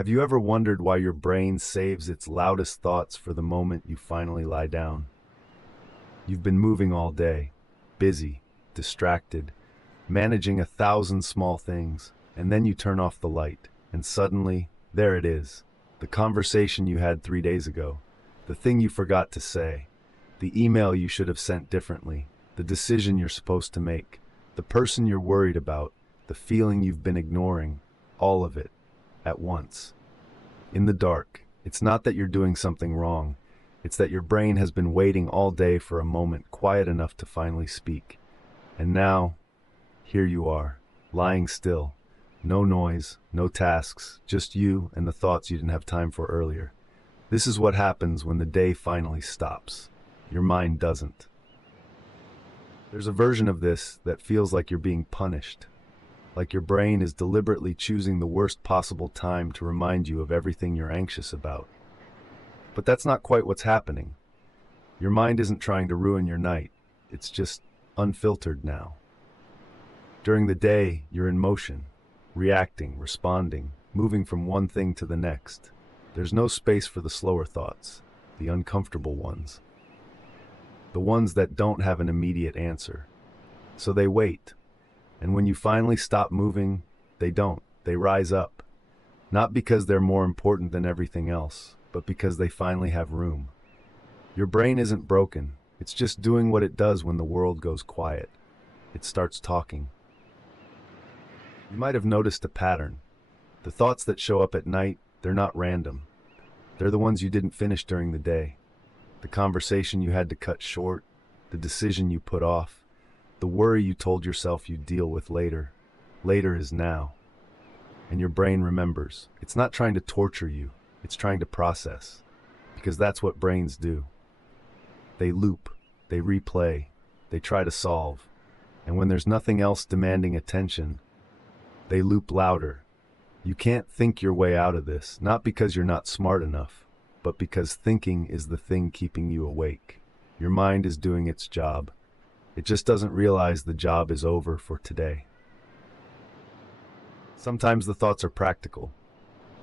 Have you ever wondered why your brain saves its loudest thoughts for the moment you finally lie down? You've been moving all day, busy, distracted, managing 1,000 small things, and then you turn off the light, and suddenly, there it is. The conversation you had 3 days ago, the thing you forgot to say, the email you should have sent differently, the decision you're supposed to make, the person you're worried about, the feeling you've been ignoring, all of it, at once. In the dark, it's not that you're doing something wrong, it's that your brain has been waiting all day for a moment quiet enough to finally speak. And now, here you are, lying still. No noise, no tasks, just you and the thoughts you didn't have time for earlier. This is what happens when the day finally stops. Your mind doesn't. There's a version of this that feels like you're being punished, like your brain is deliberately choosing the worst possible time to remind you of everything you're anxious about. But that's not quite what's happening. Your mind isn't trying to ruin your night, it's just unfiltered now. During the day, you're in motion, reacting, responding, moving from one thing to the next. There's no space for the slower thoughts, the uncomfortable ones, the ones that don't have an immediate answer. So they wait. And when you finally stop moving, they don't. They rise up. Not because they're more important than everything else, but because they finally have room. Your brain isn't broken. It's just doing what it does when the world goes quiet. It starts talking. You might have noticed a pattern. The thoughts that show up at night, they're not random. They're the ones you didn't finish during the day. The conversation you had to cut short, the decision you put off, the worry you told yourself you'd deal with later. Later is now. And your brain remembers. It's not trying to torture you. It's trying to process. Because that's what brains do. They loop. They replay. They try to solve. And when there's nothing else demanding attention, they loop louder. You can't think your way out of this, not because you're not smart enough, but because thinking is the thing keeping you awake. Your mind is doing its job. It just doesn't realize the job is over for today. Sometimes the thoughts are practical,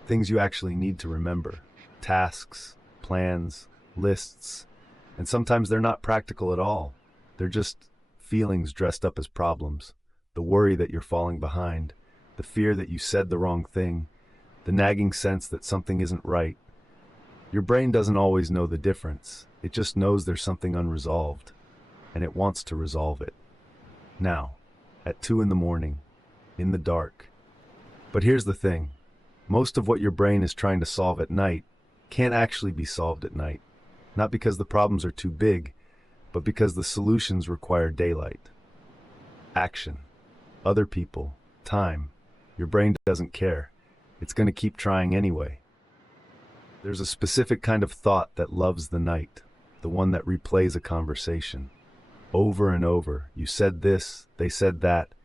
things you actually need to remember, tasks, plans, lists, and sometimes they're not practical at all. They're just feelings dressed up as problems, the worry that you're falling behind, the fear that you said the wrong thing, the nagging sense that something isn't right. Your brain doesn't always know the difference. It just knows there's something unresolved, and it wants to resolve it. Now, at 2 in the morning, in the dark. But here's the thing. Most of what your brain is trying to solve at night can't actually be solved at night. Not because the problems are too big, but because the solutions require daylight, action, other people, time. Your brain doesn't care. It's going to keep trying anyway. There's a specific kind of thought that loves the night, the one that replays a conversation. Over and over, you said this, they said that,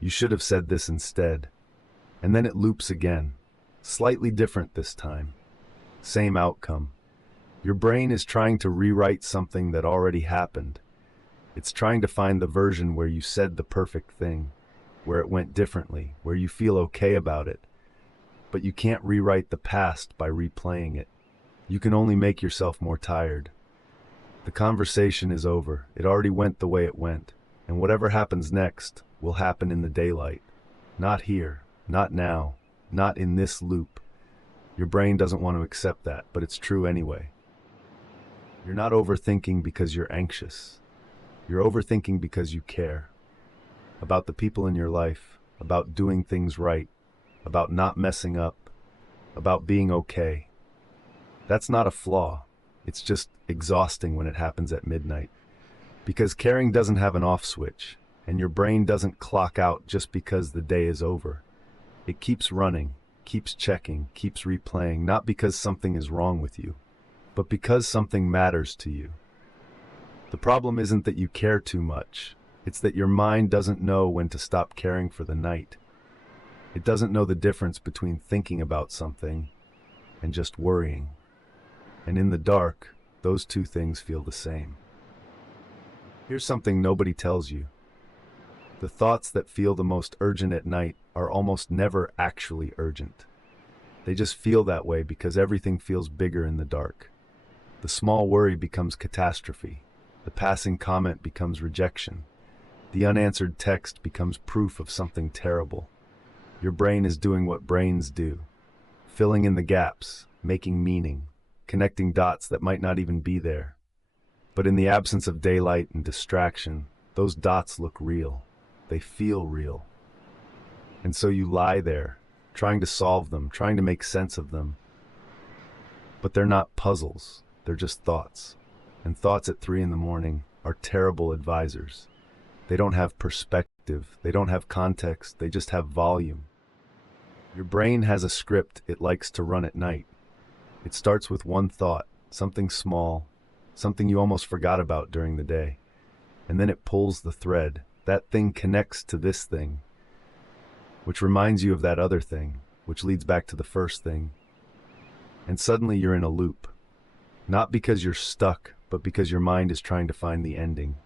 you should have said this instead. And then it loops again, slightly different this time. Same outcome. Your brain is trying to rewrite something that already happened. It's trying to find the version where you said the perfect thing, where it went differently, where you feel okay about it. But you can't rewrite the past by replaying it. You can only make yourself more tired. The conversation is over. It already went the way it went. And whatever happens next will happen in the daylight. Not here, not now, not in this loop. Your brain doesn't want to accept that, but it's true anyway. You're not overthinking because you're anxious. You're overthinking because you care. About the people in your life, about doing things right, about not messing up, about being okay. That's not a flaw. It's just exhausting when it happens at midnight. Because caring doesn't have an off switch, and your brain doesn't clock out just because the day is over. It keeps running, keeps checking, keeps replaying, not because something is wrong with you, but because something matters to you. The problem isn't that you care too much. It's that your mind doesn't know when to stop caring for the night. It doesn't know the difference between thinking about something and just worrying. And in the dark, those two things feel the same. Here's something nobody tells you. The thoughts that feel the most urgent at night are almost never actually urgent. They just feel that way because everything feels bigger in the dark. The small worry becomes catastrophe. The passing comment becomes rejection. The unanswered text becomes proof of something terrible. Your brain is doing what brains do, filling in the gaps, making meaning, connecting dots that might not even be there. But in the absence of daylight and distraction, those dots look real. They feel real. And so you lie there, trying to solve them, trying to make sense of them. But they're not puzzles, they're just thoughts. And thoughts at 3 in the morning are terrible advisors. They don't have perspective, they don't have context, they just have volume. Your brain has a script it likes to run at night. It starts with one thought, something small, something you almost forgot about during the day. And then it pulls the thread. That thing connects to this thing, which reminds you of that other thing, which leads back to the first thing. And suddenly you're in a loop. Not because you're stuck, but because your mind is trying to find the ending,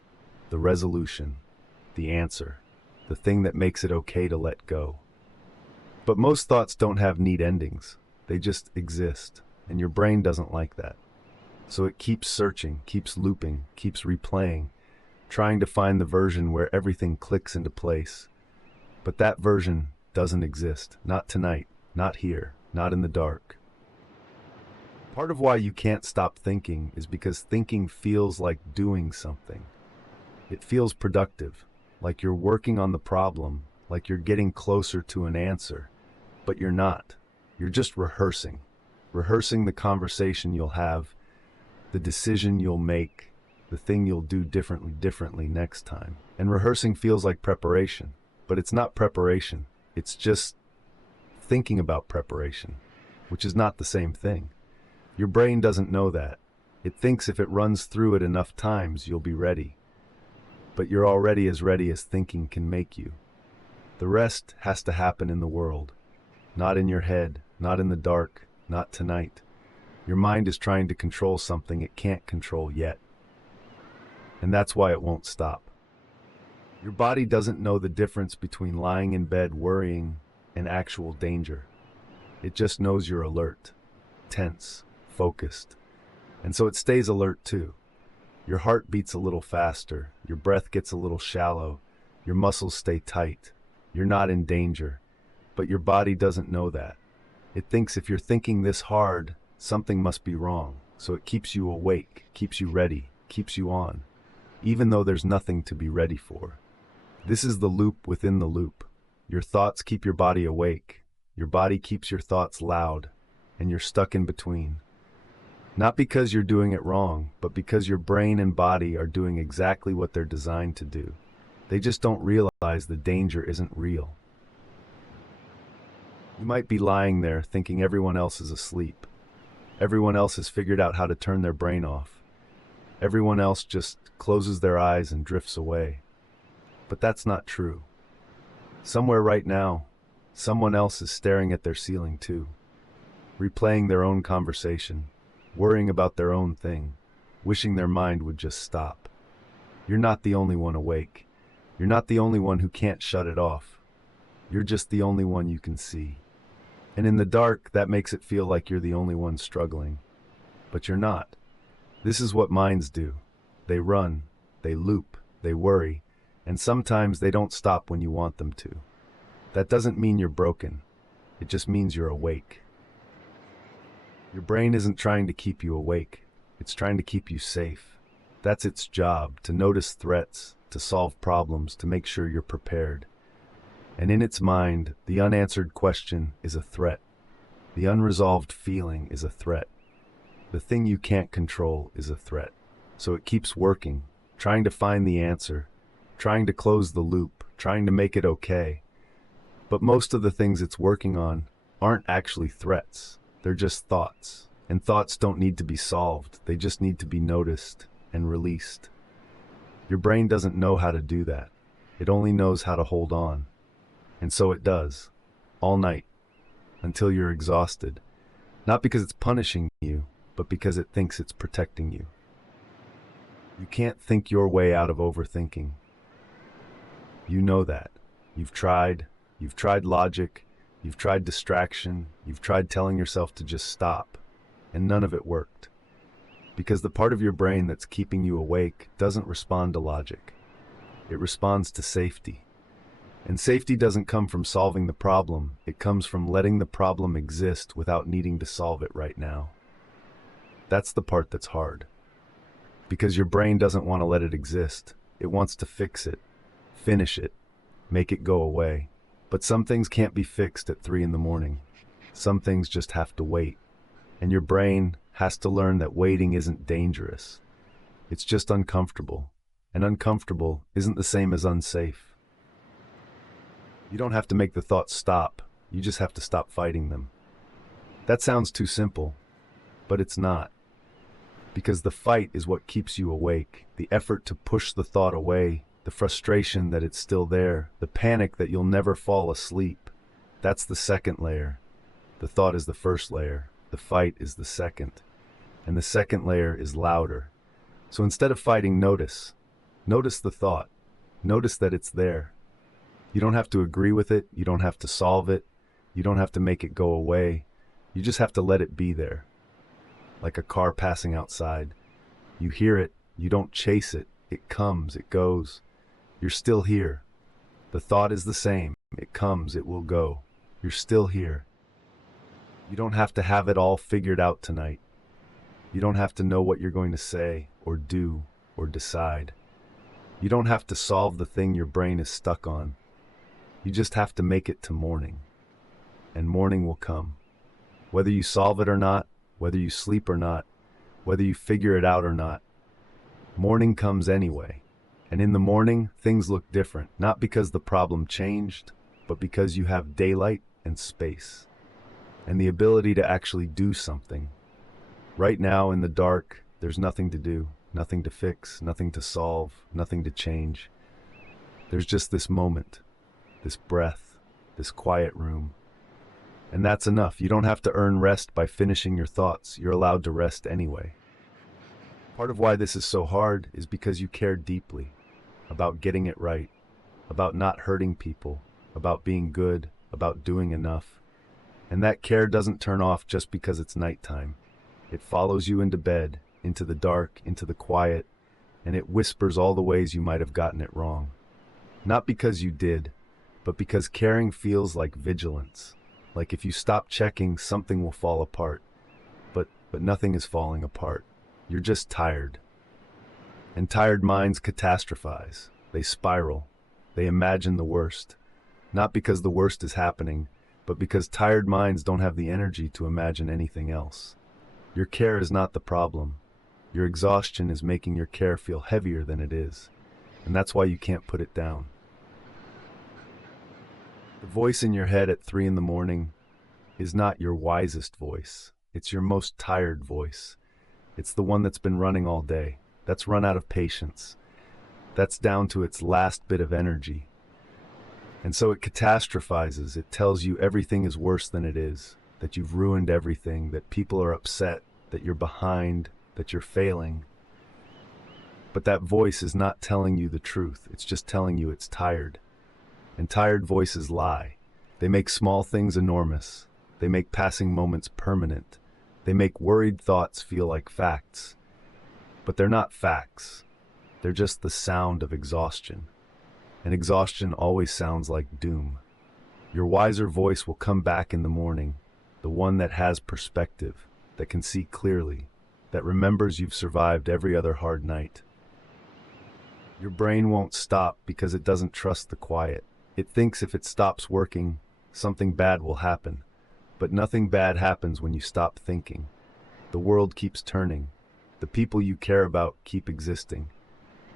the resolution, the answer, the thing that makes it okay to let go. But most thoughts don't have neat endings. They just exist, and your brain doesn't like that. So it keeps searching, keeps looping, keeps replaying, trying to find the version where everything clicks into place. But that version doesn't exist. Not tonight, not here, not in the dark. Part of why you can't stop thinking is because thinking feels like doing something. It feels productive, like you're working on the problem, like you're getting closer to an answer. But you're not. You're just rehearsing. Rehearsing the conversation you'll have, the decision you'll make, the thing you'll do differently next time. And rehearsing feels like preparation. But it's not preparation. It's just thinking about preparation, which is not the same thing. Your brain doesn't know that. It thinks if it runs through it enough times, you'll be ready. But you're already as ready as thinking can make you. The rest has to happen in the world. Not in your head, not in the dark, not tonight. Your mind is trying to control something it can't control yet. And that's why it won't stop. Your body doesn't know the difference between lying in bed worrying and actual danger. It just knows you're alert, tense, focused. And so it stays alert too. Your heart beats a little faster, your breath gets a little shallow, your muscles stay tight. You're not in danger, but your body doesn't know that. It thinks if you're thinking this hard, something must be wrong. So it keeps you awake, keeps you ready, keeps you on, even though there's nothing to be ready for. This is the loop within the loop. Your thoughts keep your body awake. Your body keeps your thoughts loud, and you're stuck in between. Not because you're doing it wrong, but because your brain and body are doing exactly what they're designed to do. They just don't realize the danger isn't real. You might be lying there thinking everyone else is asleep. Everyone else has figured out how to turn their brain off. Everyone else just closes their eyes and drifts away. But that's not true. Somewhere right now, someone else is staring at their ceiling too, replaying their own conversation, worrying about their own thing, wishing their mind would just stop. You're not the only one awake. You're not the only one who can't shut it off. You're just the only one you can see. And in the dark, that makes it feel like you're the only one struggling. But you're not. This is what minds do. They run, they loop, they worry, and sometimes they don't stop when you want them to. That doesn't mean you're broken. It just means you're awake. Your brain isn't trying to keep you awake. It's trying to keep you safe. That's its job, to notice threats, to solve problems, to make sure you're prepared. And in its mind, the unanswered question is a threat. The unresolved feeling is a threat. The thing you can't control is a threat. So it keeps working, trying to find the answer, trying to close the loop, trying to make it okay. But most of the things it's working on aren't actually threats. They're just thoughts. And thoughts don't need to be solved. They just need to be noticed and released. Your brain doesn't know how to do that. It only knows how to hold on. And so it does, all night, until you're exhausted. Not because it's punishing you, but because it thinks it's protecting you. You can't think your way out of overthinking. You know that. You've tried logic, You've tried distraction, you've tried telling yourself to just stop, and none of it worked. Because the part of your brain that's keeping you awake doesn't respond to logic. It responds to safety. And safety doesn't come from solving the problem, it comes from letting the problem exist without needing to solve it right now. That's the part that's hard. Because your brain doesn't want to let it exist. It wants to fix it, finish it, make it go away. But some things can't be fixed at 3 in the morning. Some things just have to wait. And your brain has to learn that waiting isn't dangerous. It's just uncomfortable. And uncomfortable isn't the same as unsafe. You don't have to make the thoughts stop. You just have to stop fighting them. That sounds too simple, but it's not. Because the fight is what keeps you awake. The effort to push the thought away, the frustration that it's still there, the panic that you'll never fall asleep. That's the second layer. The thought is the first layer. The fight is the second. And the second layer is louder. So instead of fighting, notice. Notice the thought. Notice that it's there. You don't have to agree with it. You don't have to solve it. You don't have to make it go away. You just have to let it be there. Like a car passing outside. You hear it. You don't chase it. It comes. It goes. You're still here. The thought is the same. It comes. It will go. You're still here. You don't have to have it all figured out tonight. You don't have to know what you're going to say or do or decide. You don't have to solve the thing your brain is stuck on. You just have to make it to morning. And morning will come. Whether you solve it or not, whether you sleep or not, whether you figure it out or not, morning comes anyway. And in the morning, things look different, not because the problem changed, but because you have daylight and space. And the ability to actually do something. Right now, in the dark, there's nothing to do, nothing to fix, nothing to solve, nothing to change. There's just this moment. This breath, this quiet room. And that's enough. You don't have to earn rest by finishing your thoughts. You're allowed to rest anyway. Part of why this is so hard is because you care deeply about getting it right, about not hurting people, about being good, about doing enough. And that care doesn't turn off just because it's nighttime. It follows you into bed, into the dark, into the quiet, and it whispers all the ways you might have gotten it wrong. Not because you did, but because caring feels like vigilance. Like if you stop checking, something will fall apart. But nothing is falling apart. You're just tired. And tired minds catastrophize. They spiral. They imagine the worst. Not because the worst is happening, but because tired minds don't have the energy to imagine anything else. Your care is not the problem. Your exhaustion is making your care feel heavier than it is. And that's why you can't put it down. The voice in your head at 3 in the morning is not your wisest voice. It's your most tired voice. It's the one that's been running all day. That's run out of patience. That's down to its last bit of energy. And so it catastrophizes. It tells you everything is worse than it is, that you've ruined everything, that people are upset, that you're behind, that you're failing. But that voice is not telling you the truth. It's just telling you it's tired. And tired voices lie. They make small things enormous. They make passing moments permanent. They make worried thoughts feel like facts. But they're not facts. They're just the sound of exhaustion. And exhaustion always sounds like doom. Your wiser voice will come back in the morning, the one that has perspective, that can see clearly, that remembers you've survived every other hard night. Your brain won't stop because it doesn't trust the quiet. It thinks if it stops working, something bad will happen. But nothing bad happens when you stop thinking. The world keeps turning. The people you care about keep existing.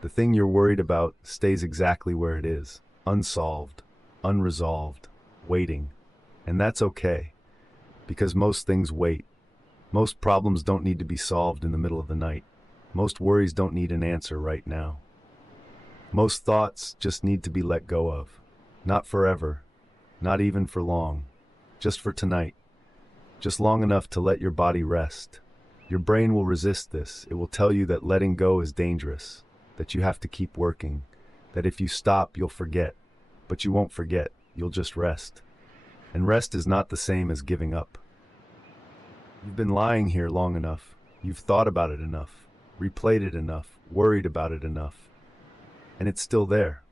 The thing you're worried about stays exactly where it is, unsolved, unresolved, waiting. And that's okay, because most things wait. Most problems don't need to be solved in the middle of the night. Most worries don't need an answer right now. Most thoughts just need to be let go of. Not forever, not even for long, just for tonight. Just long enough to let your body rest. Your brain will resist this. It will tell you that letting go is dangerous, that you have to keep working, that if you stop, you'll forget. But you won't forget, you'll just rest. And rest is not the same as giving up. You've been lying here long enough. You've thought about it enough, replayed it enough, worried about it enough. And it's still there.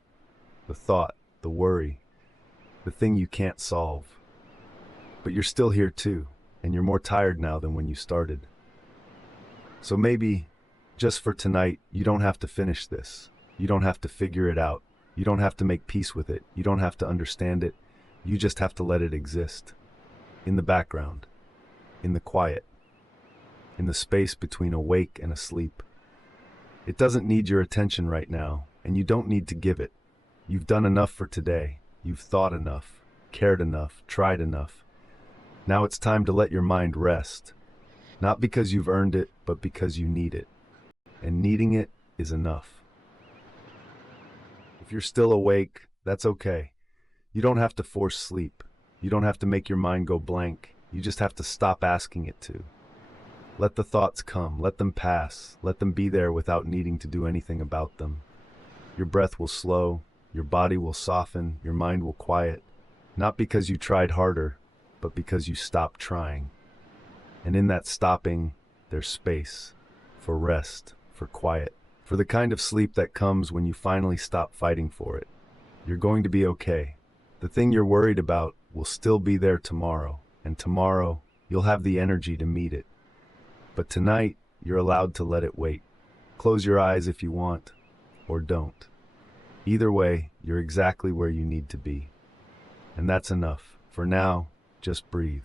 The thought, the worry, the thing you can't solve. But you're still here too, and you're more tired now than when you started. So maybe, just for tonight, you don't have to finish this. You don't have to figure it out. You don't have to make peace with it. You don't have to understand it. You just have to let it exist. In the background. In the quiet. In the space between awake and asleep. It doesn't need your attention right now, and you don't need to give it. You've done enough for today. You've thought enough, cared enough, tried enough. Now it's time to let your mind rest. Not because you've earned it, but because you need it. And needing it is enough. If you're still awake, that's okay. You don't have to force sleep. You don't have to make your mind go blank. You just have to stop asking it to. Let the thoughts come, let them pass, let them be there without needing to do anything about them. Your breath will slow, your body will soften, your mind will quiet. Not because you tried harder, but because you stopped trying. And in that stopping, there's space for rest, for quiet, for the kind of sleep that comes when you finally stop fighting for it. You're going to be okay. The thing you're worried about will still be there tomorrow, and tomorrow you'll have the energy to meet it. But tonight, you're allowed to let it wait. Close your eyes if you want, or don't. Either way, you're exactly where you need to be. And that's enough. For now, just breathe.